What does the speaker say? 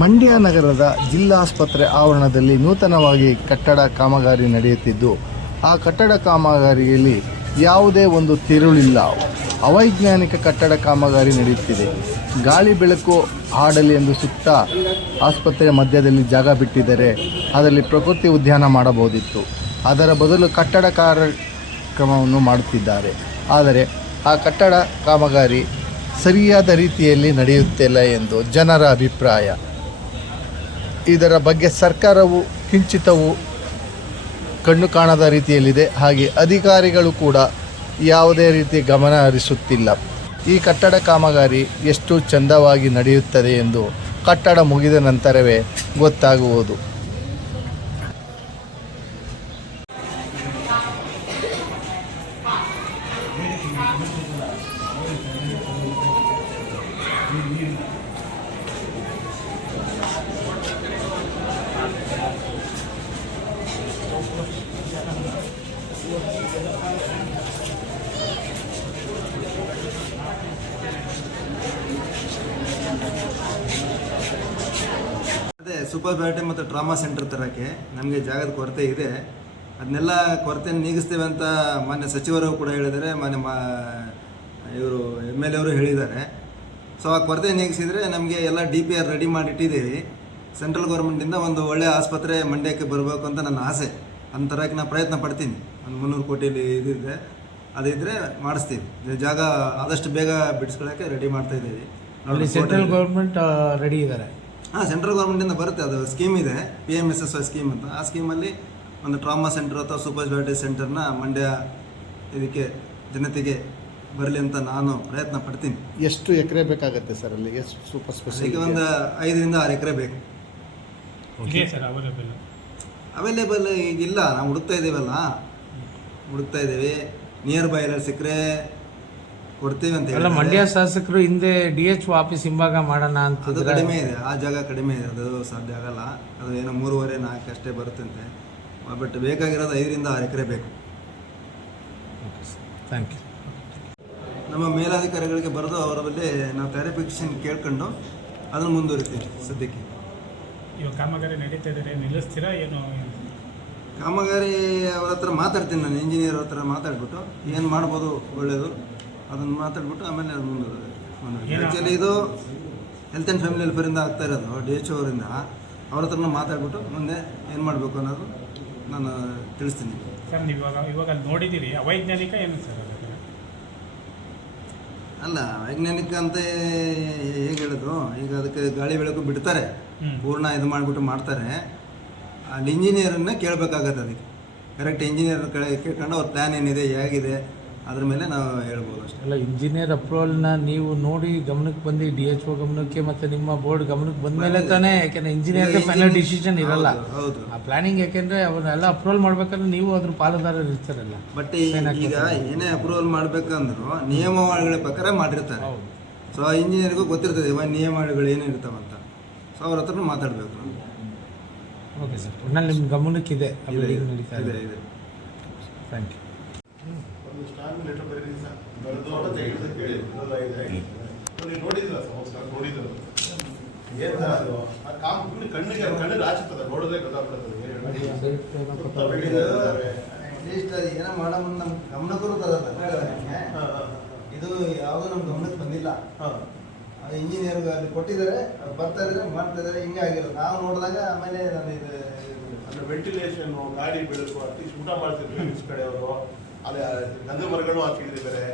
ಮಂಡ್ಯ ನಗರದ ಜಿಲ್ಲಾಸ್ಪತ್ರೆ ಆವರಣದಲ್ಲಿ ನೂತನವಾಗಿ ಕಟ್ಟಡ ಕಾಮಗಾರಿ ನಡೆಯುತ್ತಿದ್ದು, ಆ ಕಟ್ಟಡ ಕಾಮಗಾರಿಯಲ್ಲಿ ಯಾವುದೇ ಒಂದು ತಿರುಳಿಲ್ಲ. ಅವೈಜ್ಞಾನಿಕ ಕಟ್ಟಡ ಕಾಮಗಾರಿ ನಡೆಯುತ್ತಿದೆ. ಗಾಳಿ ಬೆಳಕು ಆಡಲಿ ಎಂದು ಸುತ್ತ ಆಸ್ಪತ್ರೆಯ ಮಧ್ಯದಲ್ಲಿ ಜಾಗ ಬಿಟ್ಟಿದ್ದರೆ ಅದರಲ್ಲಿ ಪ್ರಕೃತಿ ಉದ್ಯಾನ ಮಾಡಬಹುದಿತ್ತು. ಅದರ ಬದಲು ಕಟ್ಟಡ ಕಾರ್ಯಕ್ರಮವನ್ನು ಮಾಡುತ್ತಿದ್ದಾರೆ. ಆದರೆ ಆ ಕಟ್ಟಡ ಕಾಮಗಾರಿ ಸರಿಯಾದ ರೀತಿಯಲ್ಲಿ ನಡೆಯುತ್ತಿಲ್ಲ ಎಂದು ಜನರ ಅಭಿಪ್ರಾಯ. ಇದರ ಬಗ್ಗೆ ಸರ್ಕಾರವು ಕಿಂಚಿತವೂ ಕಣ್ಣು ಕಾಣದ ರೀತಿಯಲ್ಲಿದೆ. ಹಾಗೆ ಅಧಿಕಾರಿಗಳು ಕೂಡ ಯಾವುದೇ ರೀತಿ ಗಮನ ಹರಿಸುತ್ತಿಲ್ಲ. ಈ ಕಟ್ಟಡ ಕಾಮಗಾರಿ ಎಷ್ಟು ಚೆಂದವಾಗಿ ನಡೆಯುತ್ತದೆ ಎಂದು ಕಟ್ಟಡ ಮುಗಿದ ನಂತರವೇ ಗೊತ್ತಾಗುವುದು. ಅದೇ ಸೂಪರ್ ಸ್ಪೆಷಾಲಿಟಿ ಮತ್ತು ಟ್ರಾಮಾ ಸೆಂಟರ್ ತರೋಕ್ಕೆ ನಮಗೆ ಜಾಗದ ಕೊರತೆ ಇದೆ. ಅದನ್ನೆಲ್ಲ ಕೊರತೆಯನ್ನು ನೀಗಿಸ್ತೇವೆ ಅಂತ ಮಾನ್ಯ ಸಚಿವರು ಕೂಡ ಹೇಳಿದ್ದಾರೆ, ಮಾನ್ಯ ಇವರು MLA ಅವರು ಹೇಳಿದ್ದಾರೆ. ಸೊ ಆ ಕೊರತೆ ನೀಗಿಸಿದರೆ ನಮಗೆ ಎಲ್ಲ DPR ರೆಡಿ ಮಾಡಿಟ್ಟಿದ್ದೀವಿ. ಸೆಂಟ್ರಲ್ ಗೌರ್ಮೆಂಟಿಂದ ಒಂದು ಒಳ್ಳೆಯ ಆಸ್ಪತ್ರೆ ಮಂಡ್ಯಕ್ಕೆ ಬರಬೇಕು ಅಂತ ನನ್ನ ಆಸೆ. ಅಂತ ತರೋಕ್ಕೆ ನಾನು ಪ್ರಯತ್ನ ಪಡ್ತೀನಿ. ಒಂದು 300 ಕೋಟಿಯಲ್ಲಿ ಇದಿದೆ, ಅದಿದ್ದರೆ ಮಾಡಿಸ್ತೀವಿ. ಜಾಗ ಆದಷ್ಟು ಬೇಗ ಬಿಡಿಸ್ಕೊಳ್ಳೋಕ್ಕೆ ರೆಡಿ ಮಾಡ್ತಾ ಇದ್ದೀವಿ. ಅಲ್ಲಿ ಸೆಂಟ್ರಲ್ ಗೌರ್ಮೆಂಟ್ ರೆಡಿ ಇದ್ದಾರೆ. ಸೆಂಟ್ರಲ್ ಗೌರ್ಮೆಂಟಿಂದ ಬರುತ್ತೆ, ಅದು ಸ್ಕೀಮ್ ಇದೆ, PMSSY ಸ್ಕೀಮ್ ಅಂತ. ಆ ಸ್ಕೀಮಲ್ಲಿ ಒಂದು ಟ್ರಾಮಾ ಸೆಂಟರ್ ಅಥವಾ ಸೂಪರ್ ಸ್ಪೆಷಾಲಿಟಿ ಸೆಂಟರ್ನ ಮಂಡ್ಯ ಇದಕ್ಕೆ ಜನತೆಗೆ ಬರಲಿ ಅಂತ ನಾನು ಪ್ರಯತ್ನ ಪಡ್ತೀನಿ. ಎಷ್ಟು ಎಕರೆ ಬೇಕಾಗುತ್ತೆ ಸರ್ ಅಲ್ಲಿ? ಎಷ್ಟು ಸೂಪರ್ ಸ್ಪೆಷಾಲಿಟಿ? ಈಗ ಒಂದು 5 ರಿಂದ 6 ಎಕರೆ ಬೇಕು. ಅವೈಲೇಬಲ್ ಈಗಿಲ್ಲ, ನಾವು ಹುಡುಕ್ತಾ ಇದ್ದೀವಿ. ನಿಯರ್ ಬೈ ಎಲ್ಲ ಸಿಕ್ಕರೆ ಕೊಡ್ತೀವಿ ಅಂತ ಹೇಳಿ. ಮಂಡ್ಯ ಶಾಸಕರು ಹಿಂದೆ DHO ಆಫೀಸ್ ಹಿಂಭಾಗ ಮಾಡೋಣ ಅಂತ. ಅದು ಕಡಿಮೆ ಇದೆ, ಆ ಜಾಗ ಕಡಿಮೆ ಇದೆ, ಅದು ಸಾಧ್ಯ ಆಗಲ್ಲ. ಅದು ಏನೋ 3.5-4 ಅಷ್ಟೇ ಬರುತ್ತಂತೆ. ಬಟ್ ಬೇಕಾಗಿರೋದು 5 ರಿಂದ 6 ಎಕರೆ ಬೇಕು. Thank you. ನಮ್ಮ ಮೇಲಾಧಿಕಾರಿಗಳಿಗೆ ಬರೆದು ಅವರ ಬಳಿ ನಾವು ಕ್ಲಾರಿಫಿಕೇಶನ್ ಕೇಳ್ಕೊಂಡು ಅದನ್ನು ಮುಂದುವರಿತೀವಿ. ಸದ್ಯಕ್ಕೆ ಇವಾಗ ಕಾಮಗಾರಿ ನಡೀತಾ ಇದ್ದಾರೆ, ನಿಲ್ಲಿಸ್ತೀರಾ ಏನು? ಕಾಮಗಾರಿ ಅವ್ರ ಹತ್ರ ಮಾತಾಡ್ತೀನಿ ನಾನು, ಇಂಜಿನಿಯರ್ ಹತ್ರ ಮಾತಾಡ್ಬಿಟ್ಟು ಏನು ಮಾಡ್ಬೋದು ಒಳ್ಳೆಯದು ಅದನ್ನು ಮಾತಾಡ್ಬಿಟ್ಟು ಆಮೇಲೆ ಅದು ಮುಂದುವರೆದು. ಆ್ಯಕ್ಚುಲಿ ಇದು ಹೆಲ್ತ್ ಆ್ಯಂಡ್ ಫ್ಯಾಮಿಲಿ ವೆಲ್ಫೇರಿಂದ ಆಗ್ತಾ ಇರೋದು, DHO ಅವರಿಂದ. ಅವ್ರ ಹತ್ರನೂ ಮಾತಾಡ್ಬಿಟ್ಟು ಮುಂದೆ ಏನು ಮಾಡಬೇಕು ಅನ್ನೋದು ನಾನು ತಿಳಿಸ್ತೀನಿ. ಸರ್ ನೀವು ಇವಾಗ ಅಲ್ಲಿ ನೋಡಿದ್ದೀರಿ, ಅವೈಜ್ಞಾನಿಕ ಏನು ಸರ್? ಅಲ್ಲ, ವೈಜ್ಞಾನಿಕ ಅಂತ ಹೇಗೆ ಹೇಳೋದು, ಈಗ ಅದಕ್ಕೆ ಗಾಳಿ ಬೆಳಕು ಬಿಡ್ತಾರೆ, ಪೂರ್ಣ ಇದು ಮಾಡಿಬಿಟ್ಟು ಮಾಡ್ತಾರೆ. ಅಲ್ಲಿ ಇಂಜಿನಿಯರನ್ನೇ ಕೇಳಬೇಕಾಗತ್ತೆ. ಅದಕ್ಕೆ ಕರೆಕ್ಟ್ ಇಂಜಿನಿಯರ್ ಕೇಳ್ಕೊಂಡು ಅವ್ರ ಪ್ಲ್ಯಾನ್ ಏನಿದೆ, ಹೇಗಿದೆ, ಅದ್ರ ಮೇಲೆ ನಾವು ಹೇಳ್ಬೋದು ಅಷ್ಟೇ. ಅಲ್ಲ, ಇಂಜಿನಿಯರ್ ಅಪ್ರೂವಲ್ನ ನೀವು ನೋಡಿ ಗಮನಕ್ಕೆ ಬಂದು DHO ಗಮನಕ್ಕೆ ಮತ್ತು ನಿಮ್ಮ ಬೋರ್ಡ್ ಗಮನಕ್ಕೆ ಬಂದ ಮೇಲೆ ತಾನೇ, ಯಾಕೆಂದರೆ ಇಂಜಿನಿಯರ್ಗೆ ಫೈನಲ್ ಡಿಸಿಷನ್ ಇರಲ್ಲ. ಹೌದು, ಆ ಪ್ಲಾನಿಂಗ್, ಯಾಕೆಂದರೆ ಅವನ್ನೆಲ್ಲ ಅಪ್ರೂವಲ್ ಮಾಡ್ಬೇಕಾದ್ರೆ ನೀವು ಅದ್ರ ಪಾಲುದಾರರು ಇರ್ತಾರಲ್ಲ. ಬಟ್ ಈಗ ಏನೇ ಅಪ್ರೂವಲ್ ಮಾಡಬೇಕಂದ್ರೂ ನಿಯಮಾವಳಿಗಳ ಪ್ರಕಾರ ಮಾಡಿರ್ತಾರೆ. ಸೊ ಆ ಇಂಜಿನಿಯರ್ಗೂ ಗೊತ್ತಿರ್ತದೆ ಇವಾಗ ನಿಯಮಾವಳಿಗಳು ಏನಿರ್ತಾವಂತ. ಸೊ ಅವ್ರ ಹತ್ರ ಮಾತಾಡಬೇಕು. ಓಕೆ ಸರ್, ಒಟ್ನಲ್ಲಿ ನಿಮ್ಮ ಗಮನಕ್ಕಿದೆ ನಡೀತಾ ಇದೆ. Thank you. ಏನೋ ಮಾಡೋ ಮುಂದೆ ನಮ್ಗೆ ಗಮನಕ್ಕೂ ಬರೋದಲ್ಲ. ಇದು ಯಾವುದೂ ನಮ್ಮ ಗಮನಕ್ಕೆ ಬಂದಿಲ್ಲ. ಇಂಜಿನಿಯರ್ಗೆ ಅಲ್ಲಿ ಕೊಟ್ಟಿದ್ದಾರೆ, ಬರ್ತಾ ಇದ್ದಾರೆ, ಮಾಡ್ತಾ ಇದ್ದಾರೆ, ಹಿಂಗೆ ಆಗಿರೋದು ನಾವು ನೋಡಿದಾಗ. ಆಮೇಲೆ ನಾನು ಇದು ಅಂದ್ರೆ ವೆಂಟಿಲೇಷನ್, ಗಾಡಿ ಬೆಳಕು, ಅಟ್ಲೀಸ್ಟ್ ಊಟ ಮಾಡ್ತಿದ್ರು ಈ ಕಡೆಯವರು. ಅಲ್ಲಿ ಗಂಧ ಮರಗಳು ಹಾಕಿದ್ರೆ ಬೇರೆ.